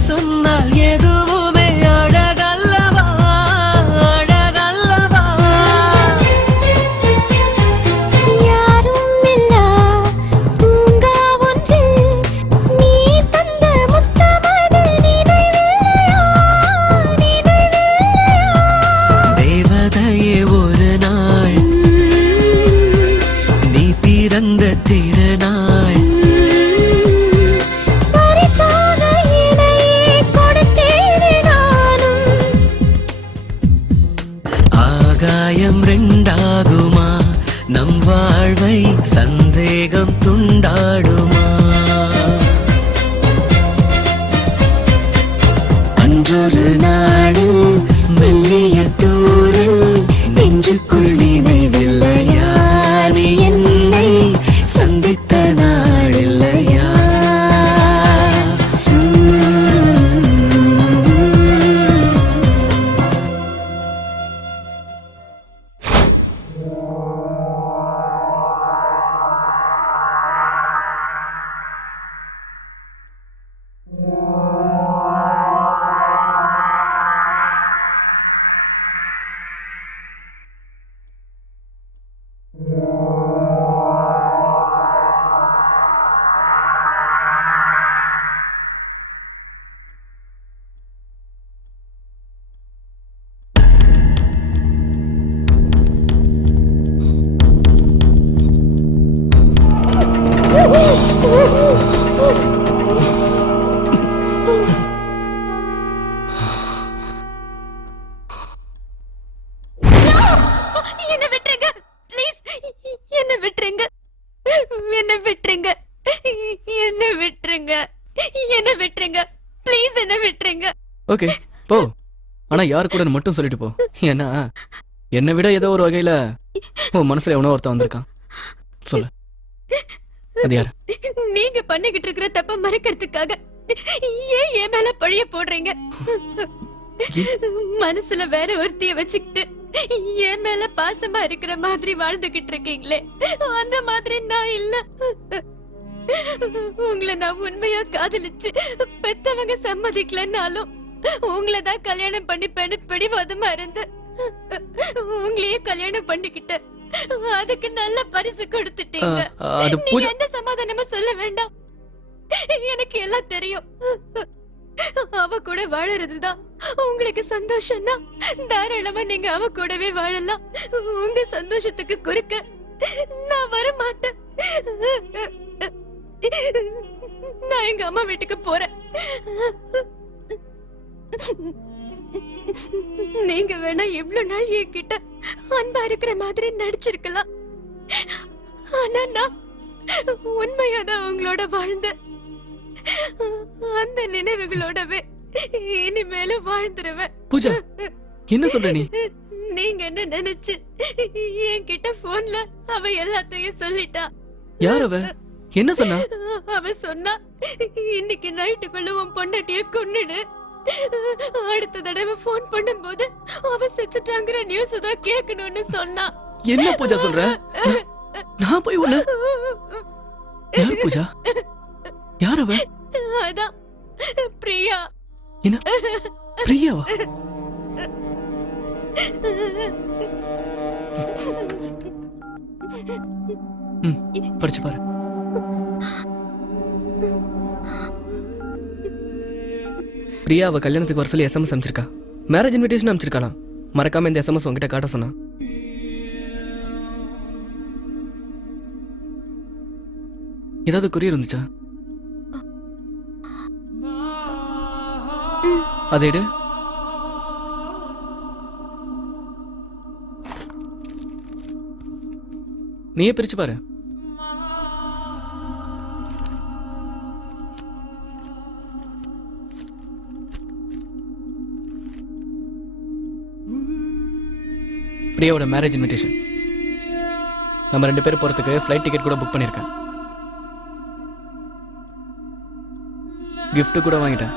சொன்னால் எதுவுமே அழகல்லவா அழகல்லவா யாரும் இல்லா பூங்கா ஒன்றில் நீ தந்த முத்தமது நினைவில்லையா தேவதையே ஒரு நாள் நீ பிறந்த திருநாள் பரிசாக இணையே கொடுத்தேனே நானும் ஆகாயம் ரெண்டாகுமா நம் வாழ்வை சந்தேகம் துண்டாடுமா அன்றொரு நாளில் மெல்லிய தூரில் நெஞ்சுக்குள் நினைவில்லையா நீ என்னை சந்தித்த நாள் இல்லையா என்ன விட்டுருங்க ப்ளீஸ் என்ன விட்டுருங்க என்ன விட்டுருங்க என்ன விட்டுருங்க என்ன விட்டுருங்க ப்ளீஸ் என்ன விட்டுருங்க ஓகே போ, ஆனா யாரு கூட மட்டும் சொல்லிட்டு போ. ஏன்னா என்னை விட ஏதோ ஒரு வகையில உன் மனசுல எவனோ ஒருத்தன் வந்திருக்கான். சொல்லு, அது யாரு? நீங்க பண்ணிக்கிட்டு இருக்கிற தப்ப மறைக்கிறதுக்காக ஏன் என் மேல பழிய போடுறீங்க? மனசுல வேற ஒருத்திய வச்சுக்கிட்டு என் மேல பாசமா இருக்கிற மாதிரி வாழ்ந்துகிட்டு இருக்கீங்களே, அந்த மாதிரி நான் இல்ல. உங்களை நான் உண்மையா காதலிச்சு பெத்தவங்க சம்மதிக்கலன்னாலும் உங்களை தான் கல்யாணம் பண்ணிப்பேன்னு பிடிவாதமா இருந்து உங்களையே கல்யாணம் பண்ணிக்கிட்ட. அதுக்கு நல்ல பரிசு கொடுத்துட்டீங்க. நீங்க எந்த சமாதானமும் சொல்ல வேண்டாம், எனக்கு எல்லாம் தெரியும். அவ கூட வாழறதுதான் உங்களுக்கு சந்தோஷம்னா தாராளமா நீங்க அவ கூடவே வாழலாம். உங்க சந்தோஷத்துக்கு குறுக்க நான் வர மாட்டேன். நான் எங்க அம்மா வீட்டுக்கு போறேன். நீங்க வேணா எவ்வளவு நாள் என்கிட்ட அன்பா இருக்கிற மாதிரி நடிச்சிருக்கலாம், ஆனா நான் உண்மையாதான் உங்களோட வாழ்ந்த அந்த நினைவுகளோடவே இனிமேலும் வாழ்ந்துருவேன். பூஜா, என்ன சொல்ற நீ? நீங்க என்ன நினைச்சு என்கிட்ட போன்ல அவ எல்லாத்தையும் சொல்லிட்டா. யார் அவ? என்ன சொன்னா? அவ சொன்னா, இன்னைக்கு நைட்டுக்குள்ள உன் பொண்டாட்டிய கொன்னுடு. அடுத்த தடவை போன் பண்ணும்போது அவ செத்துட்டாங்கிற நியூஸ் தான் கேட்கணும்னு சொன்னா. என்ன பூஜா சொல்ற? நான் போய் உள்ள யார் பூஜா? யார் அவ? அதான் பிரியா. என்ன பிரியாவா? படிச்சு பாரு. பிரியா அவ கல்யாணத்துக்கு வர சொல்லி SMS அனுப்பிச்சிருக்கா. மேரேஜ் இன்விடேஷன் அனுப்பிச்சிருக்கலாம். மறக்காம இந்த SMS உங்ககிட்ட காட்ட சொன்னா. ஏதாவது கொரியர் இருந்துச்சா? அதை எடு. நீயே பிரிச்சு பாரு. பிரியாவோட மேரேஜ் இன்விடேஷன். நம்ம 2 பேரும் போறதுக்கு ஃப்ளைட் டிக்கெட் கூட புக் பண்ணிருக்கேன். கிஃப்ட் கூட வாங்கிட்டேன்.